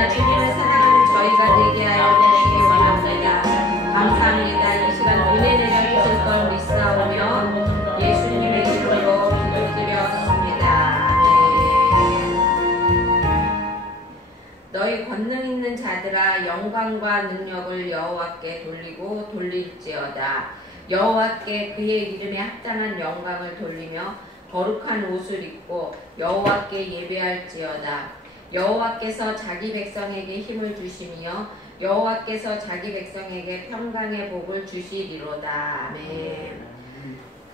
그러나 주님을 사랑하는 저희가 되게 하여 주시기 원합니다. 감사합니다. 이 시간 은혜 내려주실 걸 믿사오며 예수님의 이름으로 기도드렸습니다. 너희 권능 있는 자들아 영광과 능력을 여호와께 돌리고 돌릴지어다. 여호와께 그의 이름에 합당한 영광을 돌리며 거룩한 옷을 입고 여호와께 예배할지어다. 여호와께서 자기 백성에게 힘을 주시며 여호와께서 자기 백성에게 평강의 복을 주시리로다. 아멘.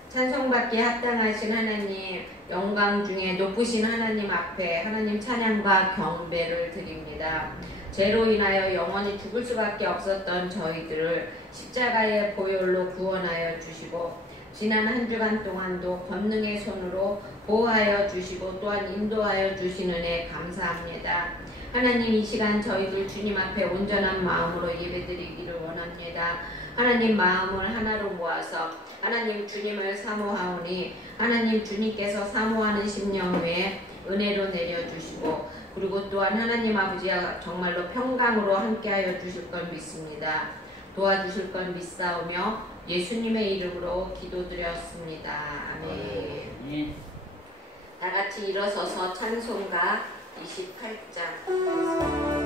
찬송받기에 합당하신 하나님, 영광 중에 높으신 하나님 앞에 하나님 찬양과 경배를 드립니다. 죄로 인하여 영원히 죽을 수밖에 없었던 저희들을 십자가의 보혈로 구원하여 주시고 지난 한 주간 동안도 권능의 손으로 보호하여 주시고 또한 인도하여 주신 은혜 감사합니다. 하나님, 이 시간 저희들 주님 앞에 온전한 마음으로 예배드리기를 원합니다. 하나님, 마음을 하나로 모아서 하나님 주님을 사모하오니 하나님 주님께서 사모하는 심령 위에 은혜로 내려주시고 그리고 또한 하나님 아버지와 정말로 평강으로 함께하여 주실 걸 믿습니다. 도와주실 걸 믿사오며 예수님의 이름으로 기도드렸습니다. 아멘. 다 같이 일어서서 찬송가 28장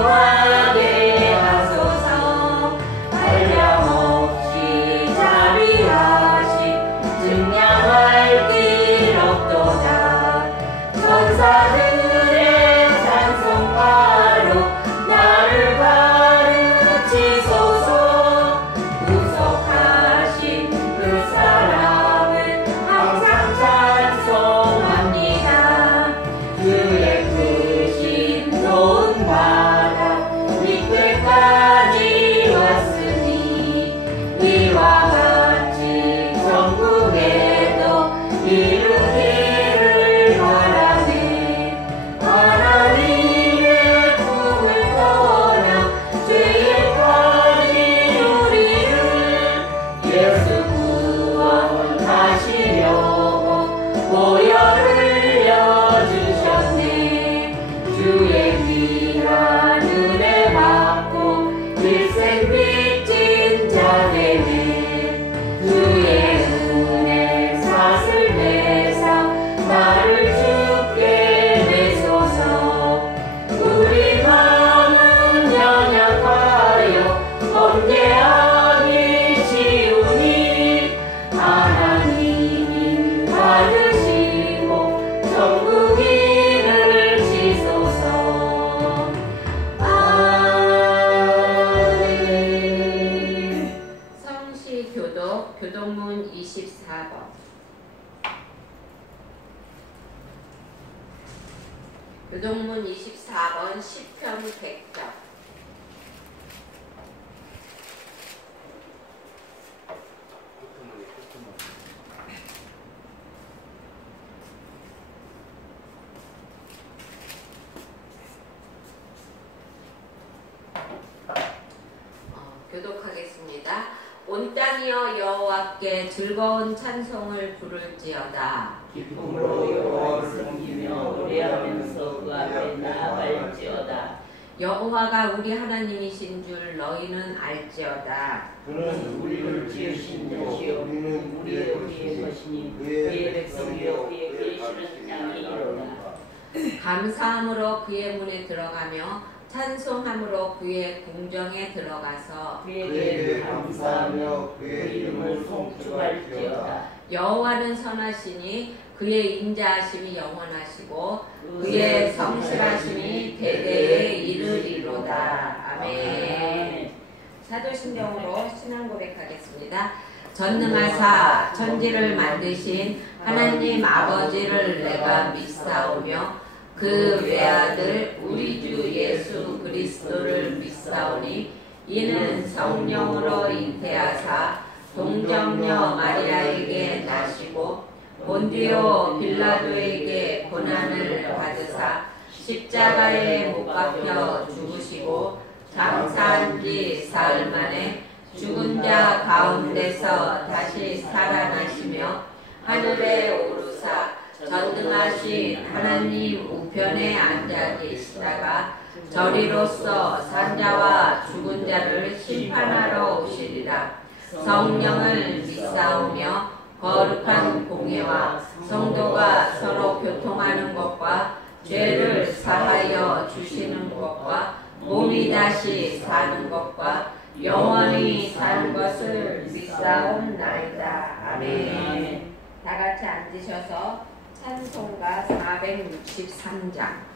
찬송하게 하소서. 한량없이 자비하시 증량할 길 없도다. 천사들의 찬송가로 나를 가르치소서. 구속하신 그 사랑을 항상 찬송합니다. 그의 크신 좋은 바다 이때까지 왔으니 이와 같이 전국에도 이루기를 바라네. 하나님의 품을 떠나 죄에 빠진 우리를 예수 구원하시려고 보혈을 흘려주셨네. 주의 귀한 은혜 받고 일생 빚진 자 되네. 주의 은혜 사슬 매사 나를 주께 내소서. 우리 마음은 연약하여 범죄하기 쉬우니 하나님이 받으시고 전국 일을 지소서. 아멘. 성시 교동문 24번 교동문 24번 10편 100점 교독하겠습니다. 온 땅이여 여호와께 즐거운 찬송을 부를지어다. 기쁨으로 여호와를 섬기며 노래하면서 그 앞에 나아갈지어다. 여호와가 우리 하나님이신 줄 너희는 알지어다. 그는 우리를 지으신 자시요 우리는 우리의 것이니 그의 백성이요 그의 계시는 양이로다. 감사함으로 그의 문에 들어가며 찬송함으로 그의 궁정에 들어가서 그에게 감사하며 그의 이름을 송축할지어다. 여호와는 선하시니 그의 인자하심이 영원하시고 그의 성실하심이 대대에 이르리로다. 아멘. 사도신경으로 신앙 고백하겠습니다. 전능하사 천지를 만드신 하나님 아버지를 내가 믿사오며 그 외아들 우리 주 예수 그리스도를 믿사오니 이는 성령으로 잉태하사 동정녀 마리아에게 나시고 본디오 빌라도에게 고난을 받으사 십자가에 못 박혀 죽으시고 장사한 지 사흘 만에 죽은 십자 가운데서 다시 살아나시며 하늘에 오르사 전능하신 하나님 우편에 앉아 계시다가 저리로서 산자와 죽은 자를 심판하러 오시리라. 성령을 믿사오며 거룩한 공예와 성도가 서로 교통하는 것과 죄를 사하여 주시는 것과 몸이 다시 사는 것과 영원히 사는 것을 믿사옵나이다. 아멘. 다 같이 앉으셔서 찬송가 463장.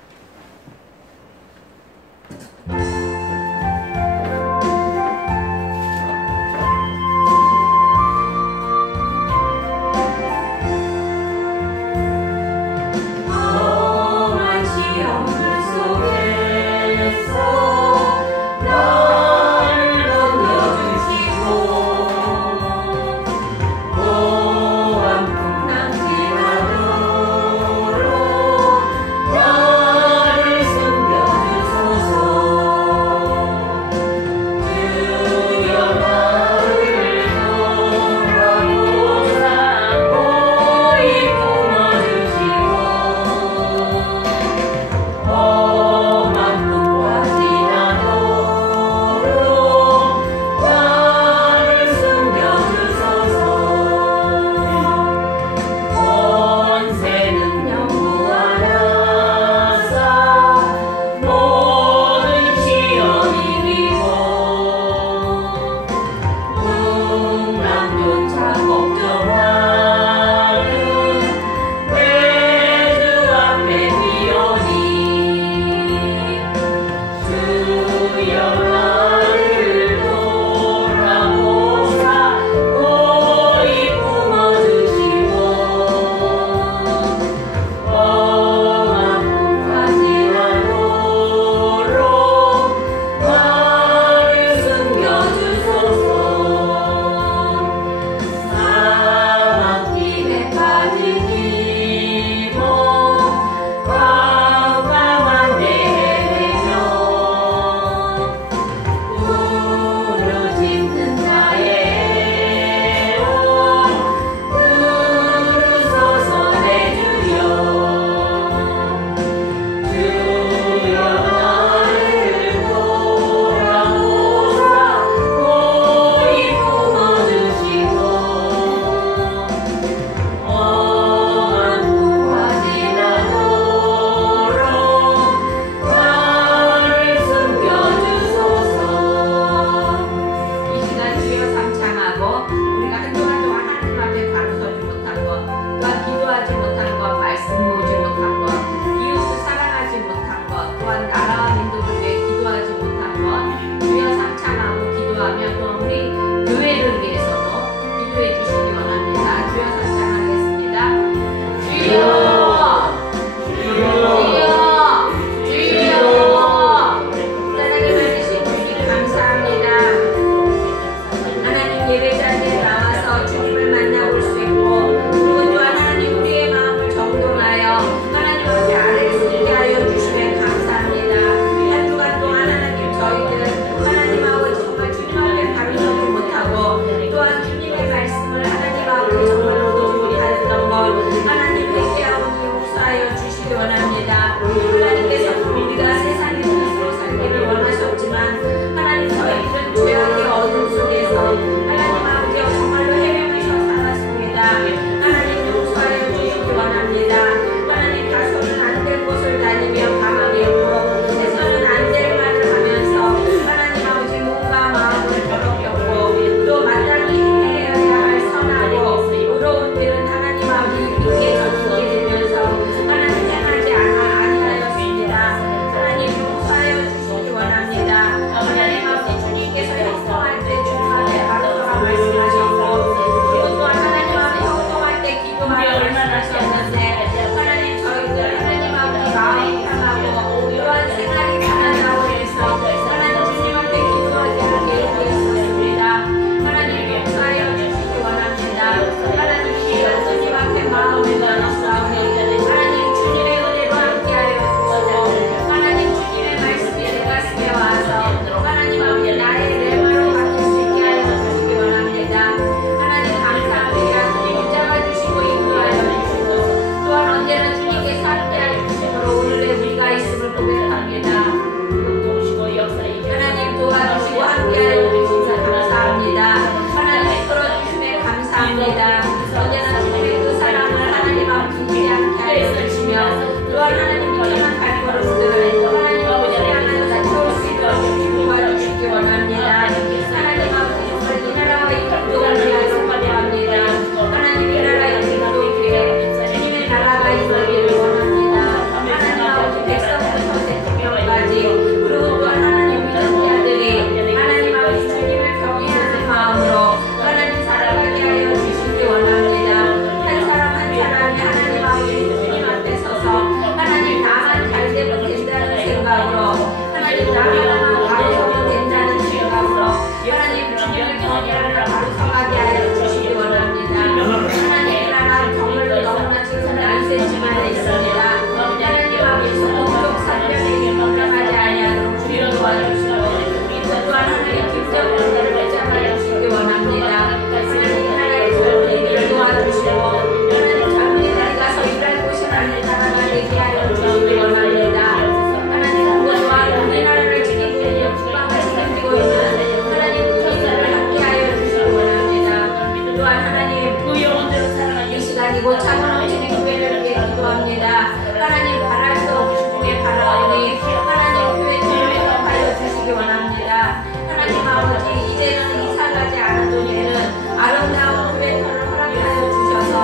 그리고 차고 넘치는 교회를 위해 기도합니다. 하나님 바랄 수 없는 중에 바라오니 하나님 교회 터를 허락하여 주시기 원합니다. 하나님 아버지 이제는 이사가지 않아도 되는 아름다운 교회 터를 허락하여 주셔서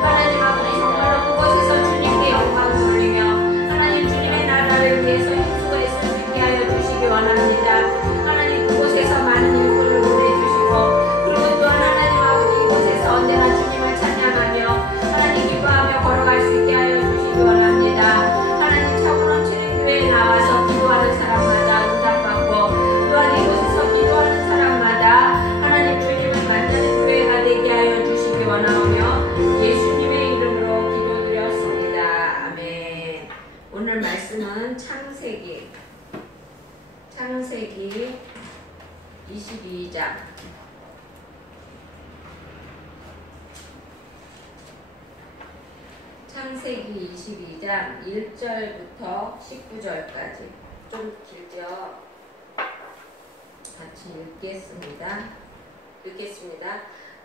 하나님 아버지 정말로 그곳에서 주님께 영광을 돌리며 하나님 주님의 나라를 위해서 힘쓰고 수 있게 하여 주시기 원합니다. 하나님 그곳에서 많은 일꾼을 보내주시고 그리고 또한 하나님 아버지 이곳에서 언제나 주님을 찬양하며 하나님 기뻐하며 걸어갈 수 있게 하여 주시기 원합니다. 하나님 차고 넘치는 교회에 나와서 기도하는 사람마다 응답받고 또한 이곳에서 기도하는 사람마다 하나님 주님을 만나는 교회가 되게 하여 주시기 원하오며 예수님의 이름으로 기도드렸습니다. 아멘. 오늘 말씀은 창세기 22장 창세기 22장 1절부터 19절까지 좀 길죠? 같이 읽겠습니다.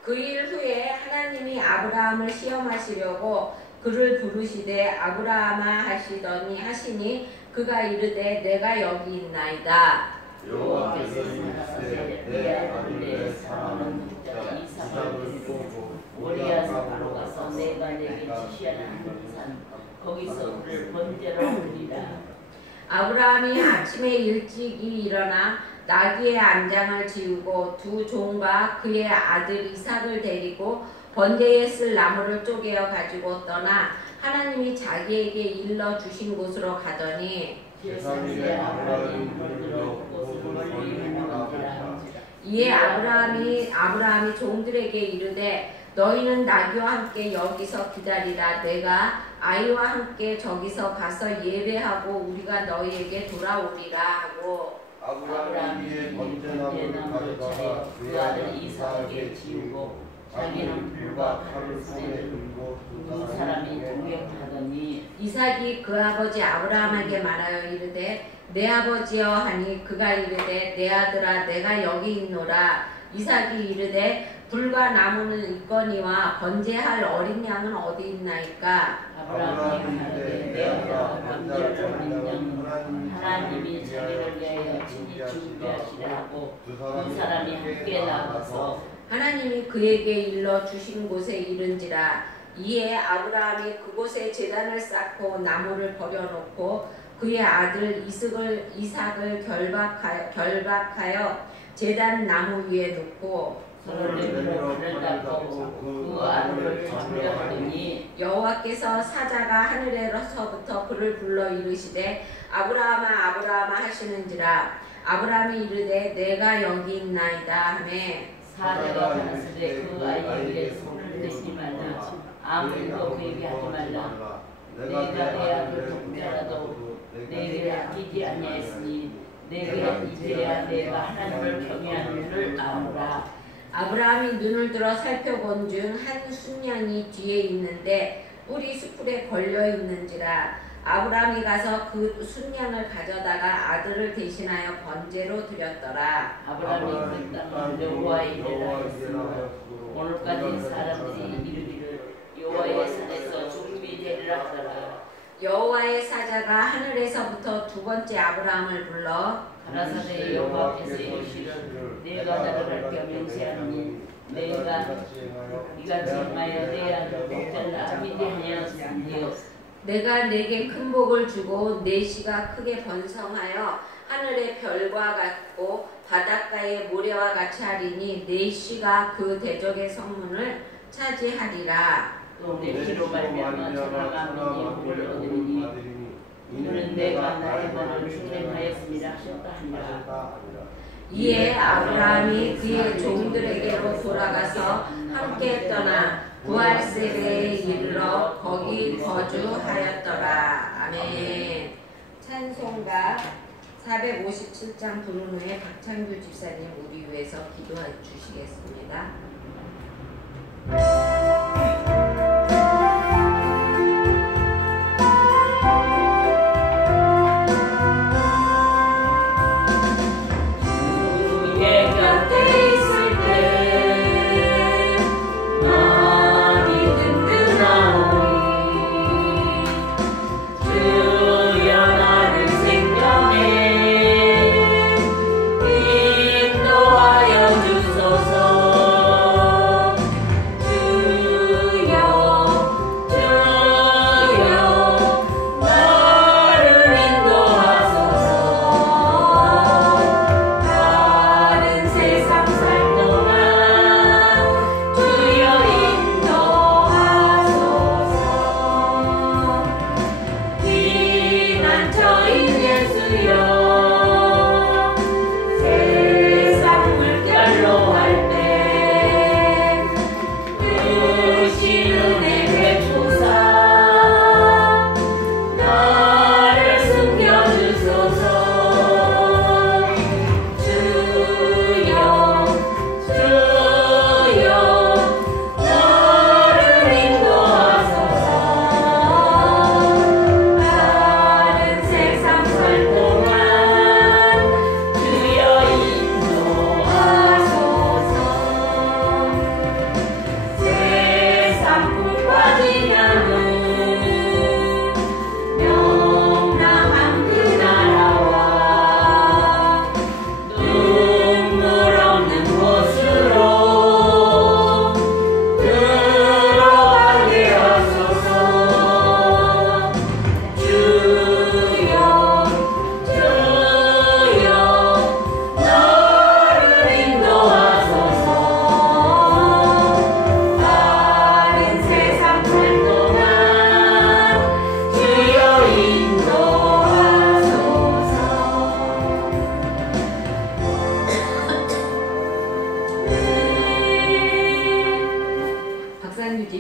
그 일 후에 하나님이 아브라함을 시험하시려고 그를 부르시되 아브라함아 하시니 그가 이르되 내가 여기 있나이다. 여호와께서 이르시되 내 아들의 사랑하는 독자 이삭을 데리고 모리아서 가서 내가 내게 지시하는 산 거기서 그를 번제로 드리라. 아브라함이 아침에 일찍이 일어나 나귀의 안장을 지우고 두 종과 그의 아들 이삭을 데리고 번제에 쓸 나무를 쪼개어 가지고 떠나 하나님이 자기에게 일러 주신 곳으로 가더니 이에 아브라함이 종들에게 이르되 너희는 나귀와 함께 여기서 기다리라. 내가 아이와 함께 저기서 가서 예배하고 우리가 너희에게 돌아오리라 하고 아브라함이 번제나무를 가져다가 그 아들 이삭에게 지우고 자기는 불과 칼을 손에 들고 두 사람이 동행하더니 이삭이 그 아버지 아브라함에게 말하여 이르되 내 아버지여 하니 그가 이르되 내 아들아 내가 여기 있노라. 이삭이 이르되 불과 나무는 있거니와 번제할 어린 양은 어디 있나이까. 아브라함이 말하되 내 아들아 번제할 어린 양은 하나님이 자기를 위하여 친히 준비하시라 하고 두 사람이 함께 나가서 하나님이 그에게 일러 주신 곳에 이른지라. 이에 아브라함이 그곳에 제단을 쌓고 나무를 버려놓고 그의 아들 이삭을 결박하여 제단 나무 위에 놓고 손을 내밀어 불을 닦고 그 아들을 점령하더니 여호와께서 사자가 하늘에서부터 그를 불러 이르시되 아브라함아 아브라함아 하시는지라. 아브라함이 이르되 내가 여기 있나이다 하매 사자가 가라사대 그 아이에게 손을 대지 말라. 아무 일도 그에게 하지 말라. 내가 내 아들 독자라도 내게 아끼지 아니하였으니 내가 이제야 내가 하나님을 경외하는 줄 아노라. 아브라함이 눈을 들어 살펴본 중 한 순양이 뒤에 있는데 뿔이 수풀에 걸려 있는지라. 아브라함이 가서 그 순양을 가져다가 아들을 대신하여 번제로 드렸더라. 아브라함이 그 땅을 여호와의 이래라 하였으므로 오늘까지 사람들이 이르기를 여호와의 산에서 조금이 되리라 하더라. 여호와의 사자가 하늘에서부터 두 번째 아브라함을 불러 가라사대 여호와께서 이르시기를 내가 나를 맹세하니 네가 행하여 내 아들 독자를 아끼지 아니하였으니 내가 내게 큰 복을 주고 내 씨가 크게 번성하여 하늘의 별과 같고 바닷가의 모래와 같이 하리니 내 씨가 그 대적의 성문을 차지하리라. 또 내 씨로 말미암아 천하가 민이 얻으리니 이는 내가 나의 말을 준행하였음이라 하셨다 하니라. 이에 아브라함이 그의 종들에게로 돌아가서 함께 떠나 부할세베에 이르러 거기 거주하였더라. 아멘. 찬송가 457장 부른 후에 박창규 집사님 우리 위해서 기도해 주시겠습니다. 곁에 있을 때 많이 든든한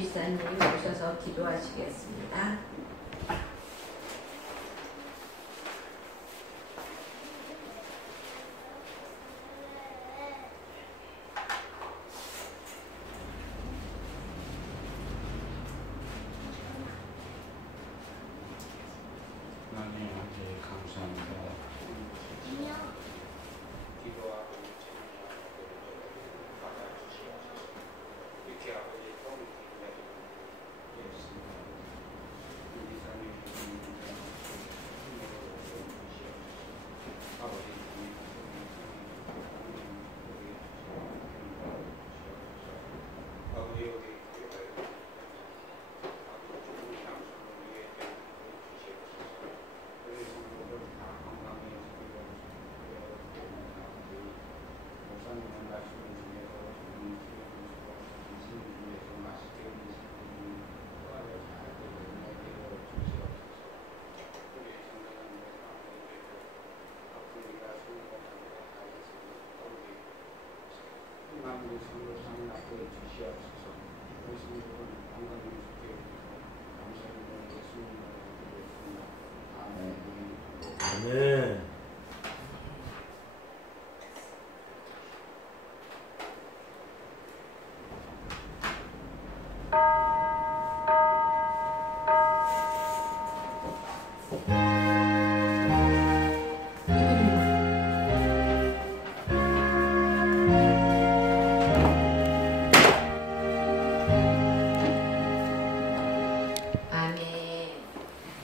집사님 오셔서 기도하시겠습니다. 하나님한테 감사합니다. 아멘. 아멘.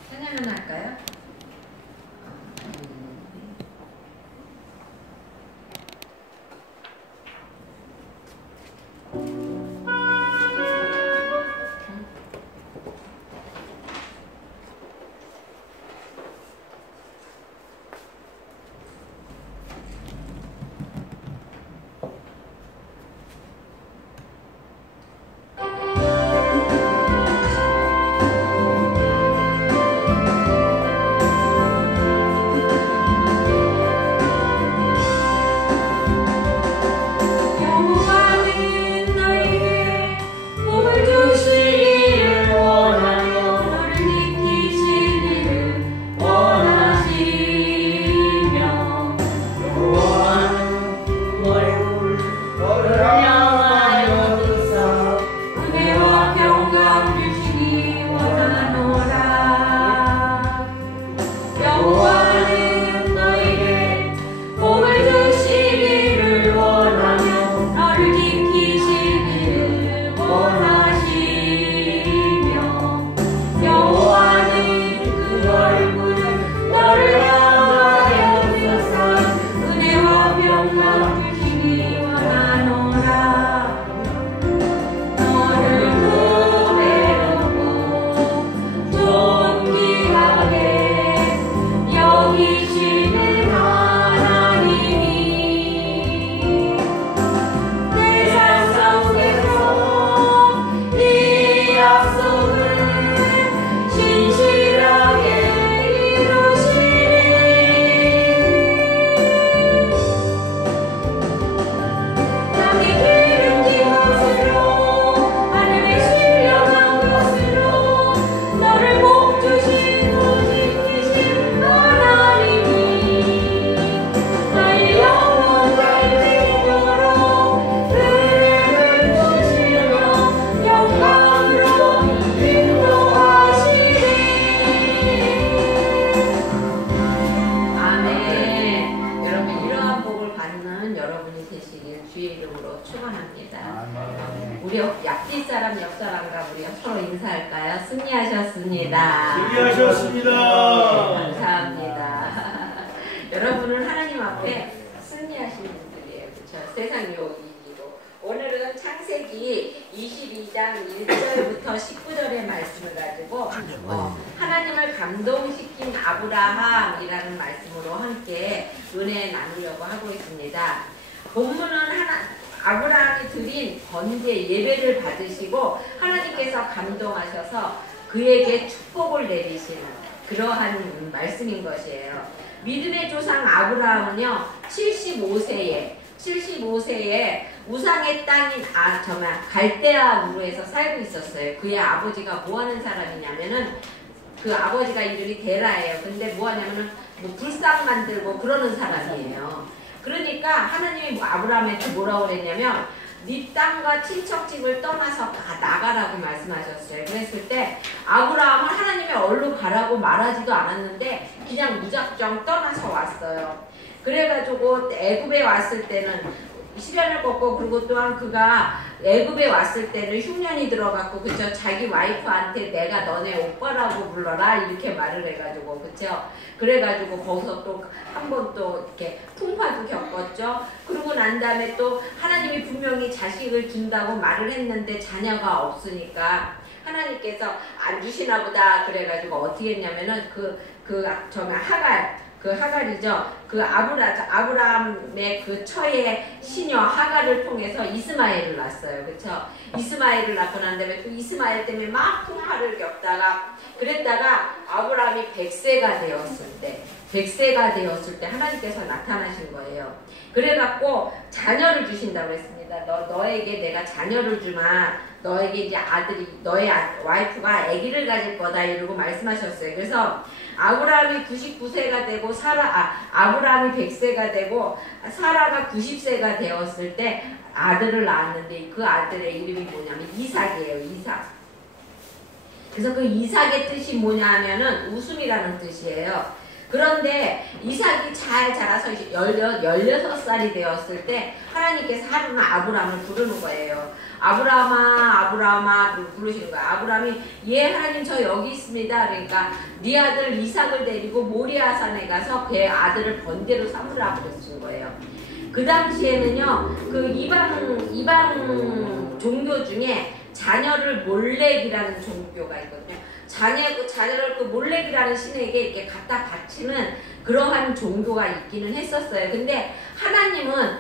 찬양은 할까요? 우리 옆집 사람, 옆 사람과 우리 서로 인사할까요? 승리하셨습니다. 승리하셨습니다. 감사합니다. 여러분은 하나님 앞에 승리하신 분들이에요. 그렇죠? 세상 유혹이고. 오늘은 창세기 22장 1절부터 19절의 말씀을 가지고 하나님을 감동시킨 아브라함이라는 말씀으로 함께 은혜 나누려고 하고 있습니다. 본문은 아브라함이 드린 번제 예배를 받으시고 하나님께서 감동하셔서 그에게 축복을 내리시는 그러한 말씀인 것이에요. 믿음의 조상 아브라함은요 75세에 우상의 땅인 갈대아 우르에서 살고 있었어요. 그의 아버지가 뭐 하는 사람이냐면은 그 아버지가 이름이 데라예요. 근데 뭐 하냐면은 뭐 불상 만들고 그러는 사람이에요. 그러니까 하나님이 아브라함한테 뭐라고 그랬냐면 네 땅과 친척집을 떠나서 나가라고 말씀하셨어요. 그랬을 때 아브라함은 하나님이 얼른 가라고 말하지도 않았는데 그냥 무작정 떠나서 왔어요. 그래가지고 애굽에 왔을 때는 시련을 겪고, 그리고 또한 그가 애굽에 왔을 때는 흉년이 들어갔고, 그쵸? 자기 와이프한테 내가 너네 오빠라고 불러라 이렇게 말을 해가지고, 그쵸? 그래가지고 거기서 또 한 번 또 이렇게 풍파도 겪었죠. 그러고 난 다음에 또 하나님이 분명히 자식을 준다고 말을 했는데 자녀가 없으니까 하나님께서 안 주시나 보다 그래가지고 어떻게 했냐면은 하갈이죠. 그 아브라함의 그 처의 시녀 하갈을 통해서 이스마엘을 낳았어요. 그쵸? 이스마엘을 낳고 난 다음에 또 이스마엘 때문에 막 풍파를 겪다가 그랬다가 아브라함이 100세가 되었을 때 하나님께서 나타나신 거예요. 그래갖고 자녀를 주신다고 했습니다. 너에게 내가 자녀를 주마. 너에게 이제 너의 와이프가 아기를 가질 거다 이러고 말씀하셨어요. 그래서 아브라함이 99세가 되고 아브라함이 100세가 되고 사라가 90세가 되었을 때 아들을 낳았는데 그 아들의 이름이 뭐냐면 이삭이에요. 이삭. 그래서 그 이삭의 뜻이 뭐냐 하면은 웃음이라는 뜻이에요. 그런데 이삭이 잘 자라서 16살이 되었을 때 하나님께서 하루는 아브라함을 부르는 거예요. 아브라함아 부르시는 거예요. 아브라함이 예 하나님 저 여기 있습니다. 그러니까 네 아들 이삭을 데리고 모리아산에 가서 그의 아들을 번제로 삼으라고 그러신 거예요. 그 당시에는요 그 이방 종교 중에 자녀를 몰렉이라는 종교가 있거든요. 자녀를 그 몰렉이라는 신에게 이렇게 갖다 바치는 그러한 종교가 있기는 했었어요. 근데 하나님은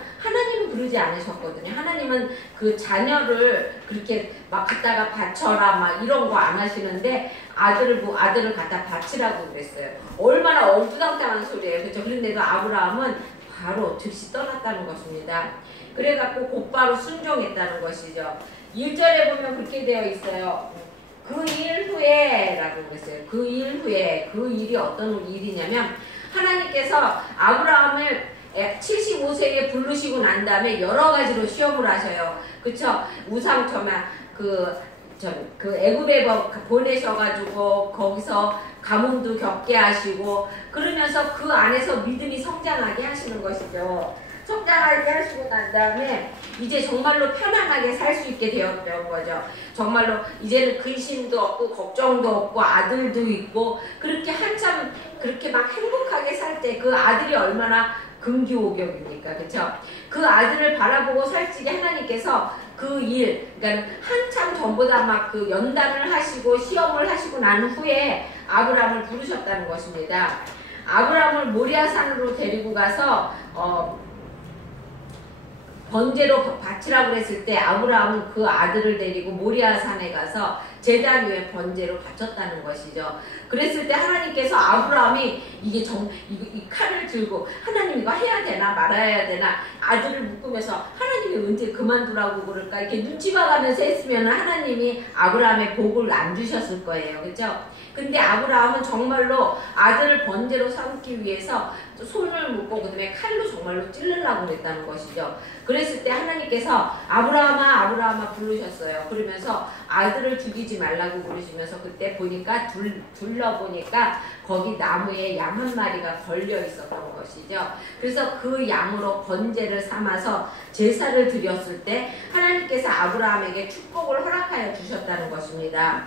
그러지 않으셨거든요. 하나님은 그 자녀를 그렇게 막 갖다가 바쳐라 막 이런 거 안 하시는데 아들을 갖다 바치라고 그랬어요. 얼마나 엉뚱당당한 소리예요. 그렇죠? 그런데도 아브라함은 바로 즉시 떠났다는 것입니다. 그래갖고 곧바로 순종했다는 것이죠. 1절에 보면 그렇게 되어 있어요. 그 일 후에 라고 그랬어요. 그 일 후에 그 일이 어떤 일이냐면 하나님께서 아브라함을 75세에 부르시고 난 다음에 여러 가지로 시험을 하셔요. 그쵸? 그 애굽에 보내셔가지고 거기서 가뭄도 겪게 하시고 그러면서 그 안에서 믿음이 성장하게 하시는 것이죠. 성장하게 하시고 난 다음에 이제 정말로 편안하게 살 수 있게 되었던 거죠. 정말로 이제는 근심도 없고 걱정도 없고 아들도 있고 그렇게 한참 그렇게 막 행복하게 살 때 그 아들이 얼마나 금기오격입니까? 그쵸? 그 아들을 바라보고 살찌게 하나님께서 그 일, 그러니까 한참 전보다 막 그 연단을 하시고 시험을 하시고 난 후에 아브라함을 부르셨다는 것입니다. 아브라함을 모리아산으로 데리고 가서 번제로 바치라고 했을 때 아브라함은 그 아들을 데리고 모리아산에 가서 제단 위에 번제로 바쳤다는 것이죠. 그랬을 때 하나님께서 아브라함이 이 칼을 들고 하나님 이거 해야 되나 말아야 되나 아들을 묶으면서 하나님이 언제 그만두라고 그럴까 이렇게 눈치 봐가면서 했으면 하나님이 아브라함의 복을 안 주셨을 거예요. 그렇죠? 근데 아브라함은 정말로 아들을 번제로 삼기 위해서 손을 묶고 그다음에 칼로 정말로 찔르려고 그랬다는 것이죠. 그랬을 때 하나님께서 아브라함아 부르셨어요. 그러면서 아들을 죽이지 말라고 부르시면서 그때 보니까 둘러보니까 거기 나무에 양 한 마리가 걸려 있었던 것이죠. 그래서 그 양으로 번제를 삼아서 제사를 드렸을 때 하나님께서 아브라함에게 축복을 허락하여 주셨다는 것입니다.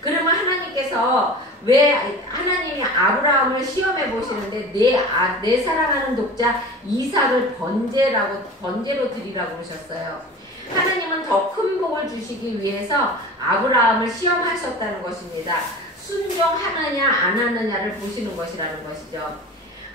그러면 하나님께서 왜 하나님이 아브라함을 시험해 보시는데 내 사랑하는 독자 이삭을 번제로 드리라고 그러셨어요. 하나님은 더 큰 복을 주시기 위해서 아브라함을 시험하셨다는 것입니다. 순종하느냐 안 하느냐를 보시는 것이라는 것이죠.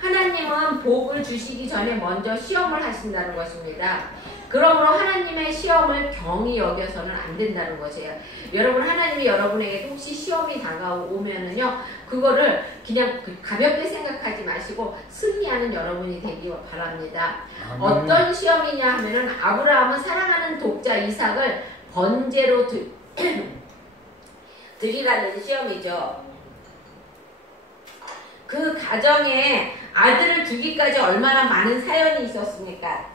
하나님은 복을 주시기 전에 먼저 시험을 하신다는 것입니다. 그러므로 하나님의 시험을 경히 여겨서는 안 된다는 것이에요. 여러분, 하나님이 여러분에게 혹시 시험이 다가오면은요, 그거를 그냥 가볍게 생각하지 마시고 승리하는 여러분이 되기 바랍니다. 어떤 시험이냐 하면은 아브라함은 사랑하는 독자 이삭을 번제로 드리라는 시험이죠. 그 가정에 아들을 주기까지 얼마나 많은 사연이 있었습니까?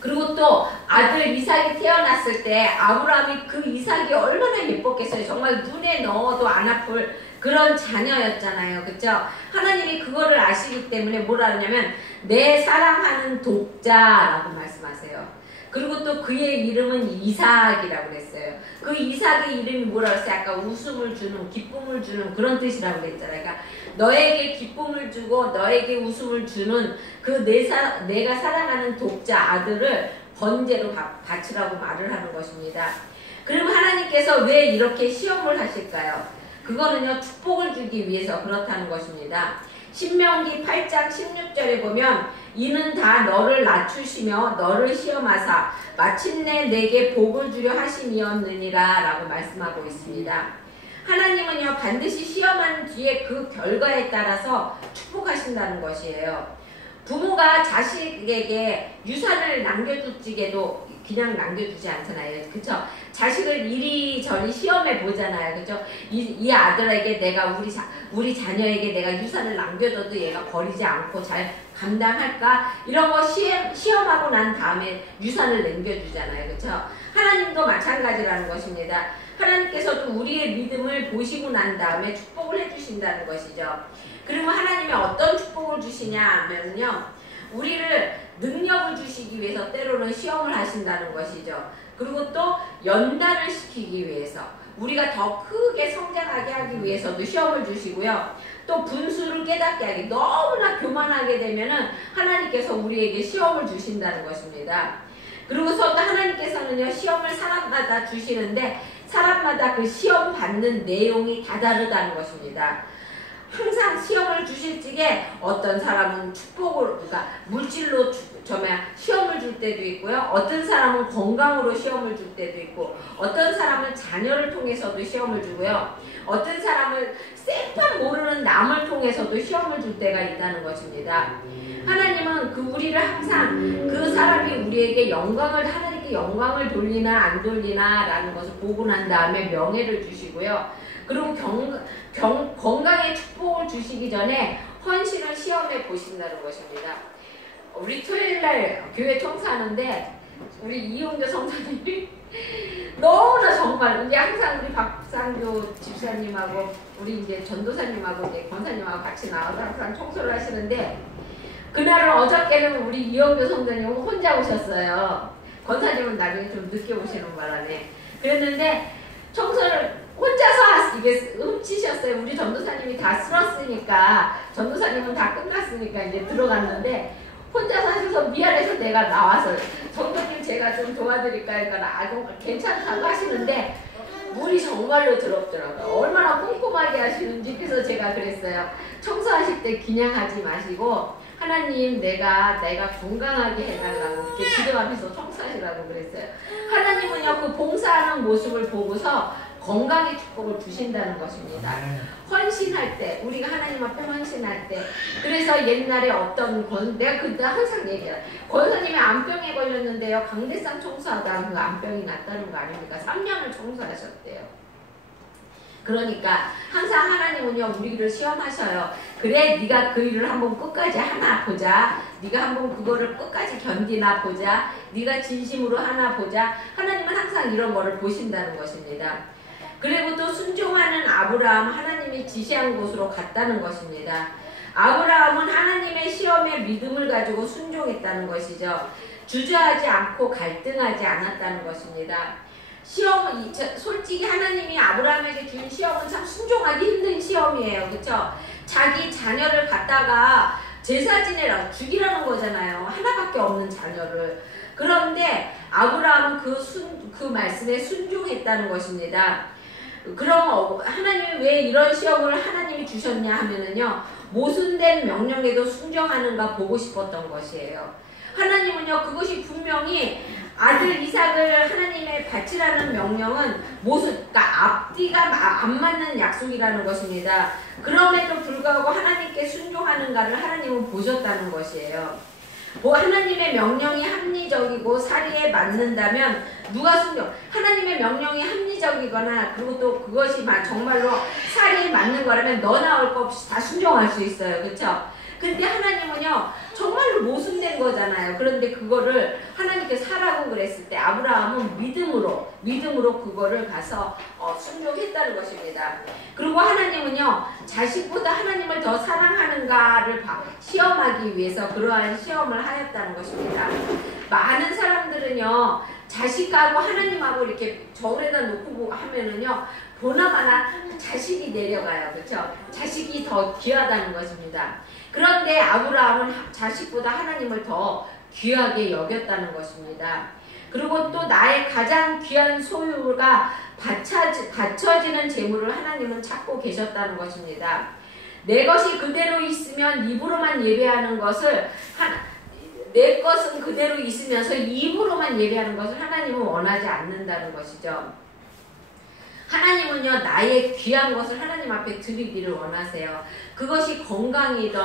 그리고 또 아들 이삭이 태어났을 때 아브라함이 그 이삭이 얼마나 예뻤겠어요. 정말 눈에 넣어도 안 아플 그런 자녀였잖아요. 그쵸? 하나님이 그거를 아시기 때문에 뭐라 하냐면 내 사랑하는 독자라고 말씀하세요. 그리고 또 그의 이름은 이삭이라고 그랬어요. 그 이삭의 이름이 뭐라고 했어요? 아까 웃음을 주는, 기쁨을 주는 그런 뜻이라고 그랬잖아요. 그러니까 너에게 기쁨을 주고 너에게 웃음을 주는 그 내가 사랑하는 독자 아들을 번제로 바치라고 말을 하는 것입니다. 그럼 하나님께서 왜 이렇게 시험을 하실까요? 그거는요, 축복을 주기 위해서 그렇다는 것입니다. 신명기 8장 16절에 보면 이는 다 너를 낮추시며 너를 시험하사 마침내 내게 복을 주려 하심이었느니라 라고 말씀하고 있습니다. 하나님은요, 반드시 시험한 뒤에 그 결과에 따라서 축복하신다는 것이에요. 부모가 자식에게 유산을 남겨주지게도 그냥 남겨주지 않잖아요. 그쵸? 자식을 이리저리 시험해 보잖아요. 그쵸? 이 아들에게 내가 우리 자녀에게 내가 유산을 남겨줘도 얘가 버리지 않고 잘 감당할까? 이런 거 시험하고 난 다음에 유산을 남겨주잖아요. 그쵸? 하나님도 마찬가지라는 것입니다. 하나님께서도 우리의 믿음을 보시고 난 다음에 축복을 해주신다는 것이죠. 그러면 하나님이 어떤 축복을 주시냐 하면요, 우리를 능력을 주시기 위해서 때로는 시험을 하신다는 것이죠. 그리고 또 연단을 시키기 위해서 우리가 더 크게 성장하게 하기 위해서도 시험을 주시고요. 또 분수를 깨닫게 하기, 너무나 교만하게 되면은 하나님께서 우리에게 시험을 주신다는 것입니다. 그리고서 또 하나님께서는요, 시험을 사람마다 주시는데 사람마다 그 시험 받는 내용이 다 다르다는 것입니다. 항상 시험을 주실 적에 어떤 사람은 축복을, 그러니까 물질로 시험을 줄 때도 있고요. 어떤 사람은 건강으로 시험을 줄 때도 있고, 어떤 사람은 자녀를 통해서도 시험을 주고요. 어떤 사람은 생판 모르는 남을 통해서도 시험을 줄 때가 있다는 것입니다. 하나님은 우리를 항상 그 사람이 우리에게 하나님께 영광을 돌리나 안 돌리나 라는 것을 보고 난 다음에 명예를 주시고요. 그리고 건강에 축복을 주시기 전에 헌신을 시험해 보신다는 것입니다. 우리 토요일날 교회 청소하는데 우리 이용조 성사님이 너무나 정말 이제 항상 우리 박상조 집사님하고 우리 이제 전도사님하고 이제 권사님하고 같이 나와서 항상 청소를 하시는데, 그날은 어저께는 우리 이용조 성사님은 혼자 오셨어요. 권사님은 나중에 좀 늦게 오시는 바람에. 그랬는데 청소를 혼자서 이게 훔치셨어요. 우리 전도사님이 다 쓸었으니까, 전도사님은 다 끝났으니까 이제 들어갔는데 혼자서 하셔서 미안해서 내가 나와서 전도님 제가 좀 도와드릴까 하니까 아주 괜찮다고 하시는데 물이 정말로 더럽더라고요. 얼마나 꼼꼼하게 하시는지. 그래서 제가 그랬어요. 청소하실 때 그냥 하지 마시고 하나님 내가 건강하게 해달라고 이렇게 기도하면서 청소하시라고 그랬어요. 하나님은요, 그 봉사하는 모습을 보고서 건강의 축복을 주신다는 것입니다. 헌신할 때, 우리가 하나님 앞에 헌신할 때, 그래서 옛날에 내가 그때 항상 얘기해요. 권사님이 암병에 걸렸는데요, 강대상 청소하다가 그 암병이 났다는 거 아닙니까? 3년을 청소하셨대요. 그러니까 항상 하나님은요, 우리를 시험하셔요. 그래, 네가 그 일을 한번 끝까지 하나 보자. 네가 한번 그거를 끝까지 견디나 보자. 네가 진심으로 하나 보자. 하나님은 항상 이런 거를 보신다는 것입니다. 그리고 또 순종하는 아브라함, 하나님이 지시한 곳으로 갔다는 것입니다. 아브라함은 하나님의 시험에 믿음을 가지고 순종했다는 것이죠. 주저하지 않고 갈등하지 않았다는 것입니다. 솔직히 하나님이 아브라함에게 준 시험은 참 순종하기 힘든 시험이에요. 그렇죠? 자기 자녀를 갖다가 제사 지내라, 죽이라는 거잖아요. 하나밖에 없는 자녀를. 그런데 아브라함은 그 말씀에 순종했다는 것입니다. 그럼 하나님이 왜 이런 시험을 하나님이 주셨냐 하면은요, 모순된 명령에도 순종하는가 보고 싶었던 것이에요. 하나님은요, 그것이 분명히 아들 이삭을 하나님의 바치라는 명령은 그러니까 앞뒤가 안 맞는 약속이라는 것입니다. 그럼에도 불구하고 하나님께 순종하는가를 하나님은 보셨다는 것이에요. 하나님의 명령이 합리적이고 사리에 맞는다면 누가 순종? 하나님의 명령이 합리적이거나 그리고 또 그것이 정말로 사리에 맞는 거라면 너 나올 거 없이 다 순종할 수 있어요. 그렇죠? 근데 하나님은요 정말로 모순된 거잖아요. 그런데 그거를 하나님께 사라고 그랬을 때 아브라함은 믿음으로 그거를 가서 순종했다는 것입니다. 그리고 하나님은요 자식보다 하나님을 더 사랑하는가를 시험하기 위해서 그러한 시험을 하였다는 것입니다. 많은 사람들은요 자식하고 하나님하고 이렇게 저울에다 놓고 하면은요 보나마나 자식이 내려가요. 그렇죠? 자식이 더 귀하다는 것입니다. 그런데 아브라함은 자식보다 하나님을 더 귀하게 여겼다는 것입니다. 그리고 또 나의 가장 귀한 소유가 바쳐지는 재물을 하나님은 찾고 계셨다는 것입니다. 내 것이 그대로 있으면 입으로만 예배하는 것을 내 것은 그대로 있으면서 입으로만 예배하는 것을 하나님은 원하지 않는다는 것이죠. 하나님은요 나의 귀한 것을 하나님 앞에 드리기를 원하세요. 그것이 건강이든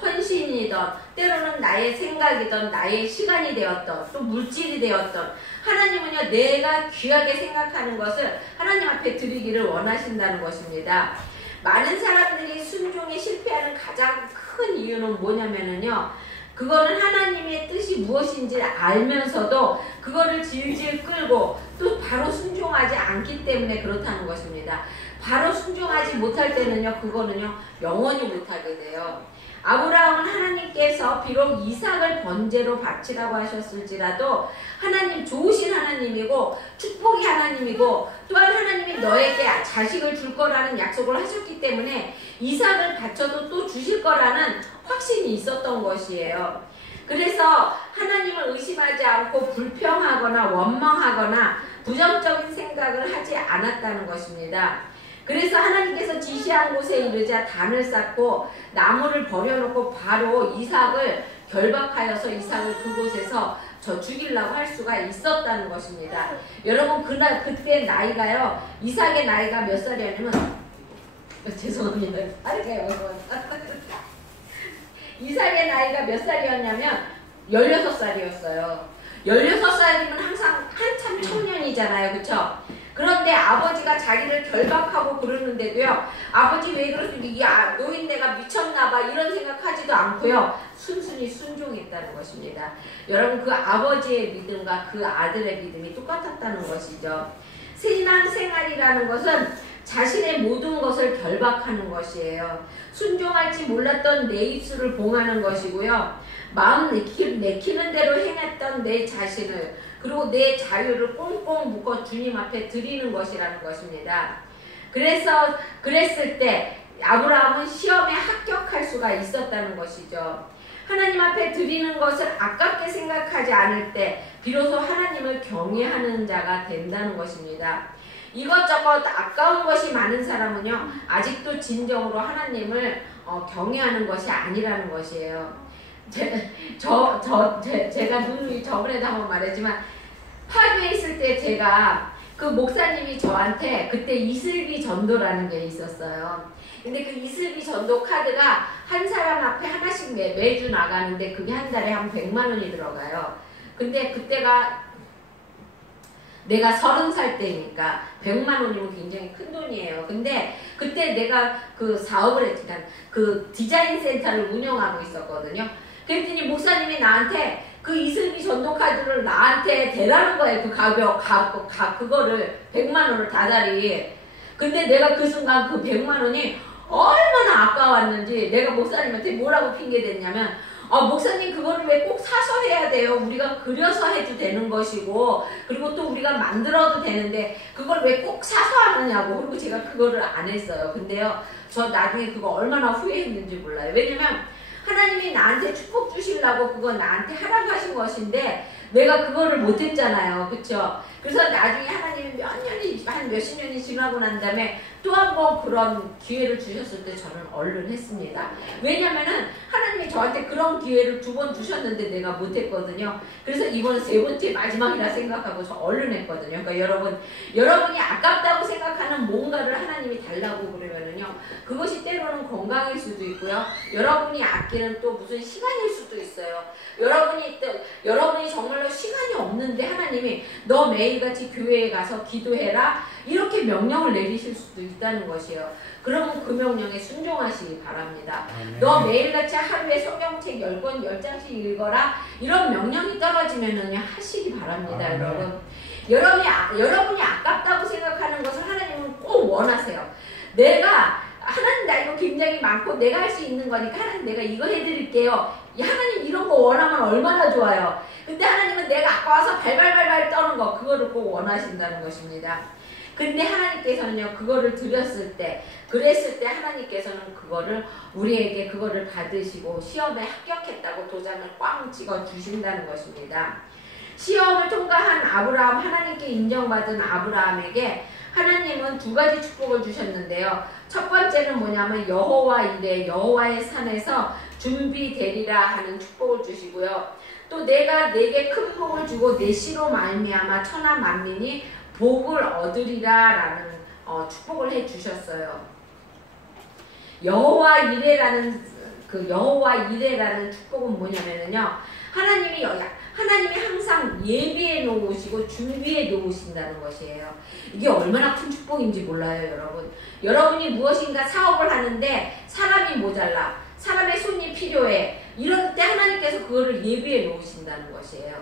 헌신이든 때로는 나의 생각이든 나의 시간이 되었던 또 물질이 되었던 하나님은요 내가 귀하게 생각하는 것을 하나님 앞에 드리기를 원하신다는 것입니다. 많은 사람들이 순종에 실패하는 가장 큰 이유는 뭐냐면은요 그거는 하나님의 뜻이 무엇인지 알면서도 그거를 질질 끌고 또 바로 순종하지 않기 때문에 그렇다는 것입니다. 바로 순종하지 못할 때는요 그거는요 영원히 못하게 돼요. 아브라함은 하나님께서 비록 이삭을 번제로 바치라고 하셨을지라도 하나님 좋으신 하나님이고 축복의 하나님이고 또한 하나님이 너에게 자식을 줄 거라는 약속을 하셨기 때문에 이삭을 바쳐도 또 주실 거라는 확신이 있었던 것이에요. 그래서 하나님을 의심하지 않고 불평하거나 원망하거나 부정적인 생각을 하지 않았다는 것입니다. 그래서 하나님께서 지시한 곳에 이르자 단을 쌓고 나무를 버려놓고 바로 이삭을 결박하여서 이삭을 그곳에서 죽이려고 할 수가 있었다는 것입니다. 여러분 그때 나이가요 이삭의 나이가 몇 살이었냐면 죄송합니다. 이삭의 나이가 몇 살이었냐면 16살이었어요. 16살이면 항상 한참 청년이잖아요. 그쵸? 그런데 아버지가 자기를 결박하고 그러는데도요. 아버지 왜 그러십니까? 노인네가 미쳤나봐 이런 생각하지도 않고요. 순순히 순종했다는 것입니다. 여러분 그 아버지의 믿음과 그 아들의 믿음이 똑같았다는 것이죠. 신앙생활이라는 것은 자신의 모든 것을 결박하는 것이에요. 순종할지 몰랐던 내 입술을 봉하는 것이고요. 마음 내키는 대로 행했던 내 자신을 그리고 내 자유를 꽁꽁 묶어 주님 앞에 드리는 것이라는 것입니다. 그랬을 때 아브라함은 시험에 합격할 수가 있었다는 것이죠. 하나님 앞에 드리는 것을 아깝게 생각하지 않을 때 비로소 하나님을 경외하는 자가 된다는 것입니다. 이것저것 아까운 것이 많은 사람은요 아직도 진정으로 하나님을 경외하는 것이 아니라는 것이에요. 제가 누누이 저번에도 한번 말했지만 파주에 있을 때 제가 그 목사님이 저한테 그때 이슬비 전도라는 게 있었어요. 근데 그 이슬비 전도 카드가 한 사람 앞에 하나씩 매주 나가는데 그게 한 달에 한 100만 원이 들어가요. 근데 그때가 내가 30살 때니까 100만 원이면 굉장히 큰 돈이에요. 근데 그때 내가 그 사업을 했지만 그 디자인 센터를 운영하고 있었거든요. 그랬더니 목사님이 나한테 그 이슬비 전도카드를 나한테 대라는 거예요. 그 그거를 100만 원을 다달이. 근데 내가 그 순간 그 100만 원이 얼마나 아까웠는지 내가 목사님한테 뭐라고 핑계댔냐면 목사님 그거를 왜 꼭 사서 해야 돼요? 우리가 그려서 해도 되는 것이고 그리고 또 우리가 만들어도 되는데 그걸 왜 꼭 사서 하느냐고. 그리고 제가 그거를 안 했어요. 근데요 저 나중에 그거 얼마나 후회했는지 몰라요. 왜냐면 하나님이 나한테 축복 주시려고 그거 나한테 하라고 하신 것인데 내가 그거를 못했잖아요. 그쵸? 그래서 나중에 하나님이 한 몇십 년이 지나고 난 다음에 또 한 번 그런 기회를 주셨을 때 저는 얼른 했습니다. 왜냐면은 하나님이 저한테 그런 기회를 2번 주셨는데 내가 못했거든요. 그래서 이번은 3번째 마지막이라 생각하고 저 얼른 했거든요. 그러니까 여러분이 아깝다고 생각하는 뭔가를 하나님이 달라고 그러면은요, 그것이 때로는 건강일 수도 있고요, 여러분이 아끼는 또 무슨 시간일 수도 있어요. 여러분이 정말로 시간이 없는데 하나님이 너 매일같이 교회에 가서 기도해라 이렇게 명령을 내리실 수도 있다는 것이에요. 그러면 그 명령에 순종하시기 바랍니다. 너 매일같이 하루에 성경책 10권 10장씩 읽어라 이런 명령이 떨어지면은 하시기 바랍니다. 여러분이 아깝다고 생각하는 것을 하나님은 꼭 원하세요. 하나님 나 이거 굉장히 많고 내가 할 수 있는 거니까 하나님 내가 이거 해드릴게요. 하나님 이런 거 원하면 얼마나 좋아요. 근데 하나님은 내가 아까워서 발발발발 떠는 거 그거를 꼭 원하신다는 것입니다. 근데 하나님께서는요, 그거를 그랬을 때 하나님께서는 우리에게 그거를 받으시고 시험에 합격했다고 도장을 꽝 찍어 주신다는 것입니다. 시험을 통과한 아브라함, 하나님께 인정받은 아브라함에게 하나님은 2가지 축복을 주셨는데요. 첫 번째는 뭐냐면 여호와 이레, 여호와의 산에서 준비되리라 하는 축복을 주시고요. 또 내가 내게 큰 복을 주고 내 씨로 말미암아 천하 만민이 복을 얻으리라 라는 축복을 해주셨어요. 여호와 이레라는 축복은 뭐냐면요, 하나님이 항상 예비해 놓으시고 준비해 놓으신다는 것이에요. 이게 얼마나 큰 축복인지 몰라요, 여러분. 여러분이 무엇인가 사업을 하는데 사람이 모자라, 사람의 손이 필요해, 이럴 때 하나님께서 그거를 예비해 놓으신다는 것이에요.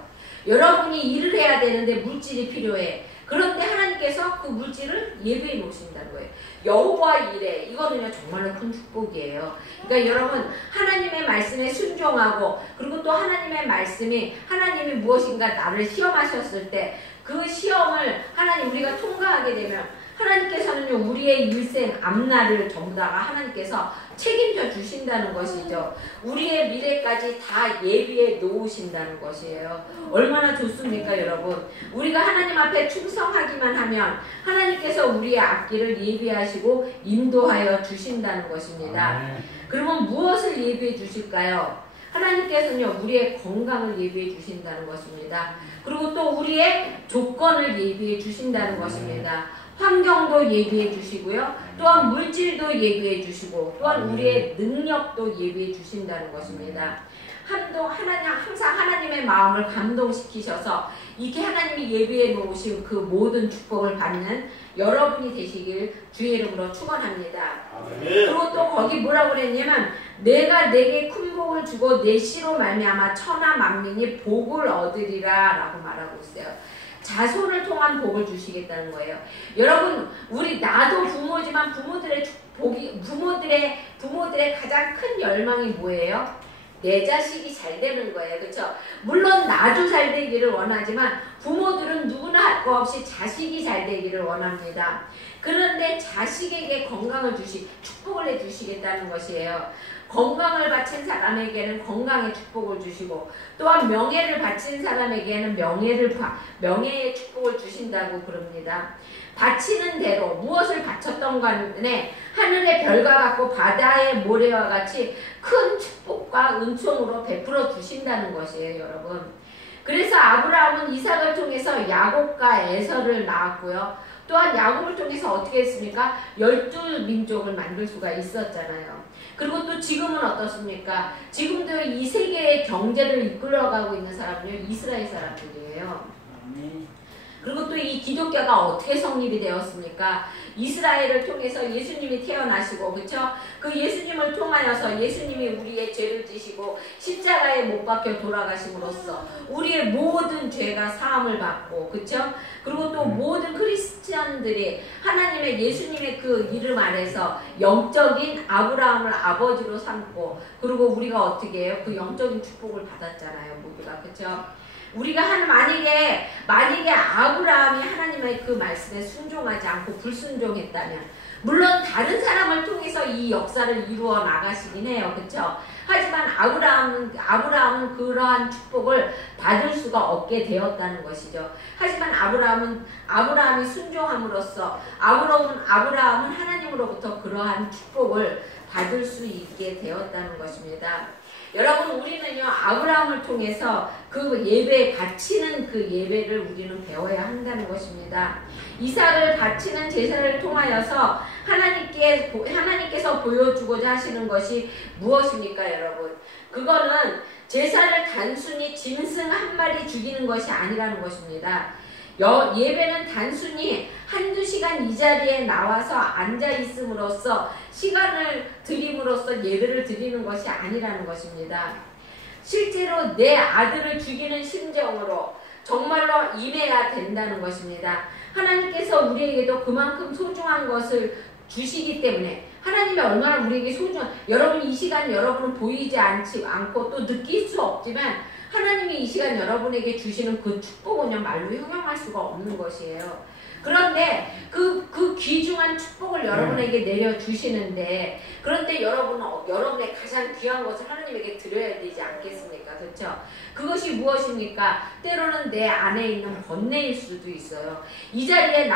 여러분이 일을 해야 되는데 물질이 필요해, 그런데 하나님께서 그 물질을 예배해 놓으신다는 거예요. 여호와 이레, 이거는요 정말로 큰 축복이에요. 그러니까 여러분, 하나님의 말씀에 순종하고, 그리고 또 하나님의 말씀이, 하나님이 무엇인가 나를 시험하셨을 때 그 시험을 우리가 통과하게 되면 하나님께서는요 우리의 일생 앞날을 전부 다가 하나님께서 책임져 주신다는 것이죠. 우리의 미래까지 다 예비해 놓으신다는 것이에요. 얼마나 좋습니까, 여러분? 우리가 하나님 앞에 충성하기만 하면 하나님께서 우리의 앞길을 예비하시고 인도하여 주신다는 것입니다. 그러면 무엇을 예비해 주실까요? 하나님께서는요 우리의 건강을 예비해 주신다는 것입니다. 그리고 또 우리의 조건을 예비해 주신다는 것입니다. 환경도 예비해 주시고요, 또한 물질도 예비해 주시고, 또한 우리의 능력도 예비해 주신다는 것입니다. 항상 하나님의 마음을 감동시키셔서 이렇게 하나님이 예비해 놓으신 그 모든 축복을 받는 여러분이 되시길 주의 이름으로 축원합니다. 그리고 또 거기 뭐라고 그랬냐면 내가 내게 큰 복을 주고 내 씨로 말미암아 천하 만민이 복을 얻으리라 라고 말하고 있어요. 자손을 통한 복을 주시겠다는 거예요. 여러분, 나도 부모지만 부모들의 가장 큰 열망이 뭐예요? 내 자식이 잘 되는 거예요. 그렇죠? 물론 나도 잘 되기를 원하지만 부모들은 누구나 할 거 없이 자식이 잘 되기를 원합니다. 그런데 자식에게 건강을 축복을 해주시겠다는 것이에요. 건강을 바친 사람에게는 건강의 축복을 주시고, 또한 명예를 바친 사람에게는 명예의 축복을 주신다고 그럽니다. 바치는 대로 무엇을 바쳤던 간에 하늘의 별과 같고 바다의 모래와 같이 큰 축복과 은총으로 베풀어 주신다는 것이에요, 여러분. 그래서 아브라함은 이삭을 통해서 야곱과 에서를 낳았고요. 또한 야곱을 통해서 어떻게 했습니까? 12민족을 만들 수가 있었잖아요. 그리고 또 지금은 어떻습니까? 지금도 이 세계의 경제를 이끌어가고 있는 사람은요, 이스라엘 사람들이에요. 그리고 또 이 기독교가 어떻게 성립이 되었습니까? 이스라엘을 통해서 예수님이 태어나시고, 그쵸? 그 예수님을 통하여서 예수님이 우리의 죄를 지시고 십자가에 못 박혀 돌아가심으로써 우리의 모든 죄가 사함을 받고, 그쵸? 그리고 또 모든 크리스찬들이 하나님의 예수님의 그 이름 아래서 영적인 아브라함을 아버지로 삼고, 그리고 우리가 어떻게 해요? 그 영적인 축복을 받았잖아요, 모두가. 그쵸? 우리가 만약에 만약에 아브라함이 하나님의 그 말씀에 순종하지 않고 불순종했다면 물론 다른 사람을 통해서 이 역사를 이루어 나가시긴 해요. 그렇죠? 하지만 아브라함은 그러한 축복을 받을 수가 없게 되었다는 것이죠. 하지만 아브라함이 순종함으로써 아브라함은 하나님으로부터 그러한 축복을 받을 수 있게 되었다는 것입니다. 여러분, 우리는요, 아브라함을 통해서 그 예배에 바치는 그 예배를 우리는 배워야 한다는 것입니다. 이삭을 바치는 제사를 통하여서 하나님께서 보여주고자 하시는 것이 무엇입니까, 여러분? 그거는 제사를 단순히 짐승 한 마리 죽이는 것이 아니라는 것입니다. 예배는 단순히 한두 시간 이 자리에 나와서 앉아 있음으로써 시간을 드림으로써 예배를 드리는 것이 아니라는 것입니다. 실제로 내 아들을 죽이는 심정으로 정말로 임해야 된다는 것입니다. 하나님께서 우리에게도 그만큼 소중한 것을 주시기 때문에 하나님이 얼마나 우리에게 여러분 이 시간 여러분은 보이지 않고 또 느낄 수 없지만 하나님이 이 시간 여러분에게 주시는 그 축복은요 말로 형용할 수가 없는 것이에요. 그런데 그 귀중한 축복을 여러분에게 내려주시는데 그런데 여러분의 가장 귀한 것을 하나님에게 드려야 되지 않겠습니까? 그렇죠? 그것이 무엇입니까? 때로는 내 안에 있는 번뇌일 수도 있어요. 이 자리에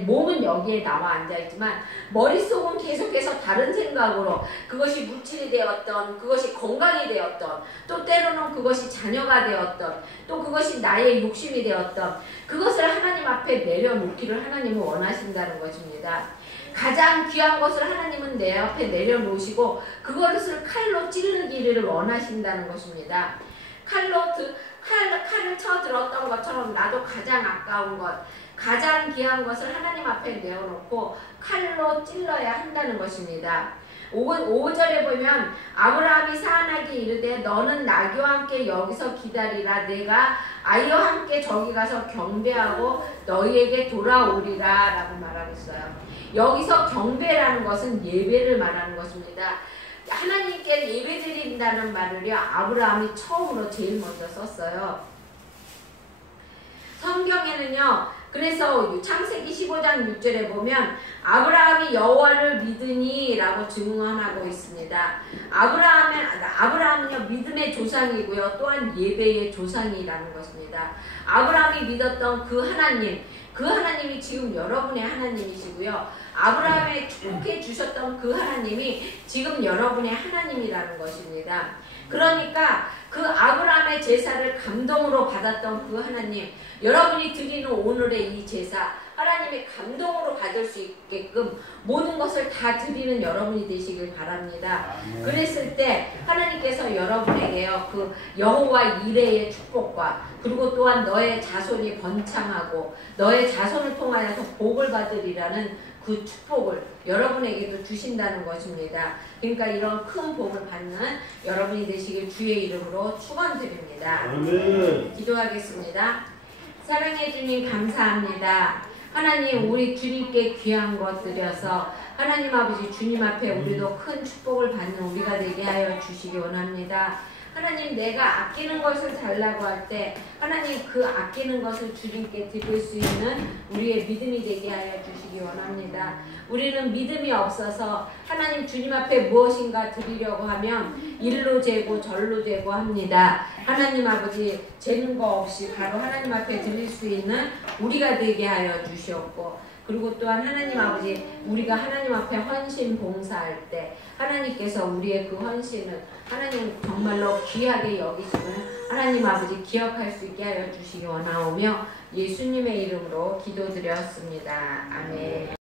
몸은 여기에 나와 앉아있지만 머릿속은 계속해서 다른 생각으로 그것이 물질이 되었던 그것이 건강이 되었던 또 때로는 그것이 자녀가 되었던 또 그것이 나의 욕심이 되었던 그것을 하나님 앞에 내려놓기를 하나님은 원하신다는 것입니다. 가장 귀한 것을 하나님은 내 앞에 내려놓으시고 그것을 칼로 찌르기를 원하신다는 것입니다. 칼을 쳐들었던 것처럼 나도 가장 아까운 것, 가장 귀한 것을 하나님 앞에 내어놓고 칼로 찔러야 한다는 것입니다. 5절에 보면 아브라함이 사안하게 이르되 너는 나귀와 함께 여기서 기다리라 내가 아이와 함께 저기 가서 경배하고 너희에게 돌아오리라 라고 말하고 있어요. 여기서 경배라는 것은 예배를 말하는 것입니다. 하나님께 예배드린다는 말을요 아브라함이 처음으로 제일 먼저 썼어요. 성경에는요 그래서 창세기 15장 6절에 보면 아브라함이 여호와를 믿으니 라고 증언하고 있습니다. 아브라함은요 믿음의 조상이고요 또한 예배의 조상이라는 것입니다. 아브라함이 믿었던 그 하나님이 지금 여러분의 하나님이시고요. 아브라함에 축복해 주셨던 그 하나님이 지금 여러분의 하나님이라는 것입니다. 그러니까 그 아브라함의 제사를 감동으로 받았던 그 하나님, 여러분이 드리는 오늘의 이 제사 하나님의 감동으로 받을 수 있게끔 모든 것을 다 드리는 여러분이 되시길 바랍니다. 그랬을 때 하나님께서 여러분에게요 그 여호와 이레의 축복과 그리고 또한 너의 자손이 번창하고 너의 자손을 통하여서 복을 받으리라는 그 축복을 여러분에게도 주신다는 것입니다. 그러니까 이런 큰 복을 받는 여러분이 되시길 주의 이름으로 축원드립니다. 아멘. 기도하겠습니다. 사랑해 주님 감사합니다. 하나님 우리 주님께 귀한 것 드려서 하나님 아버지 주님 앞에 우리도 큰 축복을 받는 우리가 되게 하여 주시기 원합니다. 하나님 내가 아끼는 것을 달라고 할 때 하나님 그 아끼는 것을 주님께 드릴 수 있는 우리의 믿음이 되게 하여 주시기 원합니다. 우리는 믿음이 없어서 하나님 주님 앞에 무엇인가 드리려고 하면 일로 재고 절로 재고 합니다. 하나님 아버지 재는 거 없이 바로 하나님 앞에 드릴 수 있는 우리가 되게 하여 주시옵고 그리고 또한 하나님 아버지 우리가 하나님 앞에 헌신 봉사할 때 하나님께서 우리의 그 헌신을 하나님 정말로 귀하게 여기심을 하나님 아버지 기억할 수 있게 하여 주시기 원하오며 예수님의 이름으로 기도드렸습니다. 아멘.